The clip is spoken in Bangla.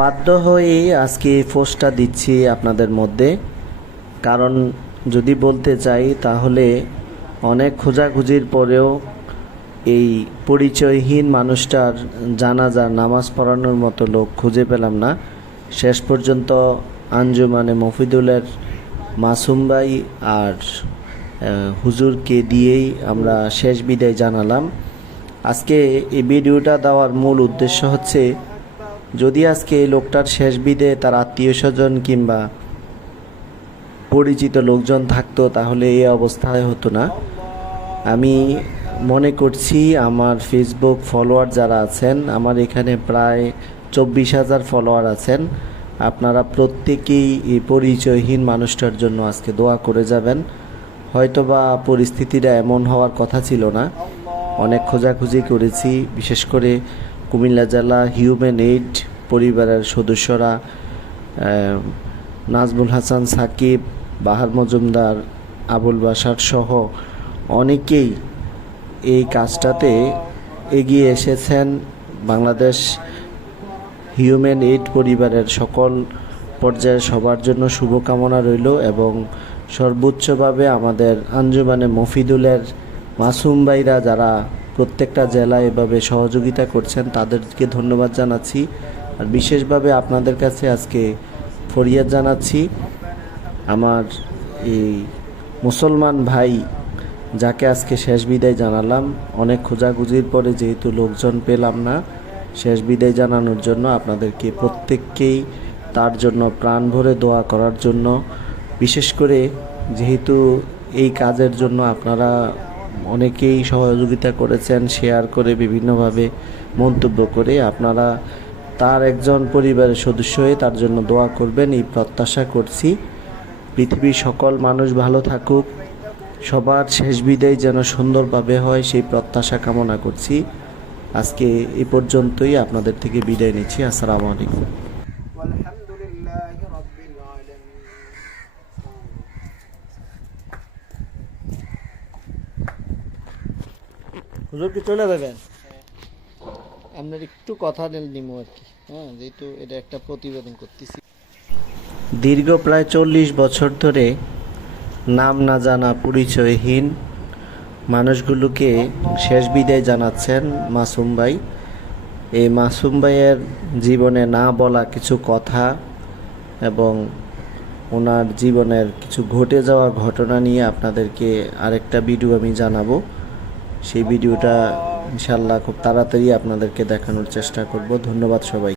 বাধ্য হয়ে আজকে পোস্টটা দিচ্ছি আপনাদের মধ্যে। কারণ যদি বলতে চাই, তাহলে অনেক খোঁজাখুঁজির পরেও এই পরিচয়হীন মানুষটার জানাজা, নামাজ পড়ানোর মতো লোক খুঁজে পেলাম না। শেষ পর্যন্ত আঞ্জুমানে মফিদুলের মাসুম ভাই আর হুজুরকে দিয়েই আমরা শেষ বিদায় জানালাম। আজকে এই ভিডিওটা দেওয়ার মূল উদ্দেশ্য হচ্ছে যদি আজকে এই লোকটার শেষ বিদে তার আত্মীয় স্বজন কিংবা পরিচিত লোকজন থাকতো, তাহলে এই অবস্থায় হতো না। আমি মনে করছি আমার ফেসবুক ফলোয়ার যারা আছেন, আমার এখানে প্রায় চব্বিশ হাজার ফলোয়ার আছেন। আপনারা প্রত্যেকেই এই পরিচয়হীন মানুষটার জন্য আজকে দোয়া করে যাবেন। হয়তোবা পরিস্থিতিটা এমন হওয়ার কথা ছিল না। অনেক খোঁজাখুঁজি করেছি, বিশেষ করে কুমিল্লা জেলা হিউম্যান এইড পরিবারের সদস্যরা নাজমুল হাসান, সাকিব, বাহার মজুমদার, আবুল বাসার সহ অনেকেই এই কাজটাতে এগিয়ে এসেছেন। বাংলাদেশ হিউম্যান এইড পরিবারের সকল পর্যায়ের সবার জন্য শুভকামনা রইল এবং সর্বোচ্চভাবে আমাদের আঞ্জুমানে মফিদুলের মাসুম ভাইরা যারা প্রত্যেকটা জেলায় এভাবে সহযোগিতা করছেন, তাদেরকে ধন্যবাদ জানাচ্ছি। আর বিশেষভাবে আপনাদের কাছে আজকে ফরিয়াদ জানাচ্ছি, আমার এই মুসলমান ভাই যাকে আজকে শেষ বিদায় জানালাম, অনেক খোঁজাখুঁজির পরে যেহেতু লোকজন পেলাম না, শেষ বিদায় জানানোর জন্য আপনাদেরকে প্রত্যেককেই তার জন্য প্রাণ ভরে দোয়া করার জন্য। বিশেষ করে যেহেতু এই কাজের জন্য আপনারা অনেকেই সহযোগিতা করেছেন শেয়ার করে বিভিন্নভাবে মন্তব্য করে। আপনারা তার একজন পরিবারের সদস্য হয়ে তার জন্য দোয়া করবেন, এই প্রত্যাশা করছি। পৃথিবীর সকল মানুষ ভালো থাকুক। সবার শেষ বিদায় যেন সুন্দরভাবে হয়, সেই প্রত্যাশা কামনা করছি। আজকে এই পর্যন্তই, আপনাদের থেকে বিদায় নিচ্ছি। আসসালামু আলাইকুম। হুজুর কি চলে যাবেন? আপনার একটু কথা নিব আর কি। হ্যাঁ যেহেতু এটা একটা প্রতিবেদন করতেছি। দীর্ঘ প্রায় চল্লিশ বছর ধরে নাম না জানা পরিচয়হীন মানুষগুলোকে শেষ বিদায় জানাচ্ছেন মাসুম ভাই। এই মাসুম ভাইয়ের জীবনে না বলা কিছু কথা এবং ওনার জীবনের কিছু ঘটে যাওয়া ঘটনা নিয়ে আপনাদেরকে আরেকটা ভিডিও আমি জানাব। সেই ভিডিওটা ইনশাল্লাহ খুব তাড়াতাড়ি আপনাদেরকে দেখানোর চেষ্টা করব। ধন্যবাদ সবাই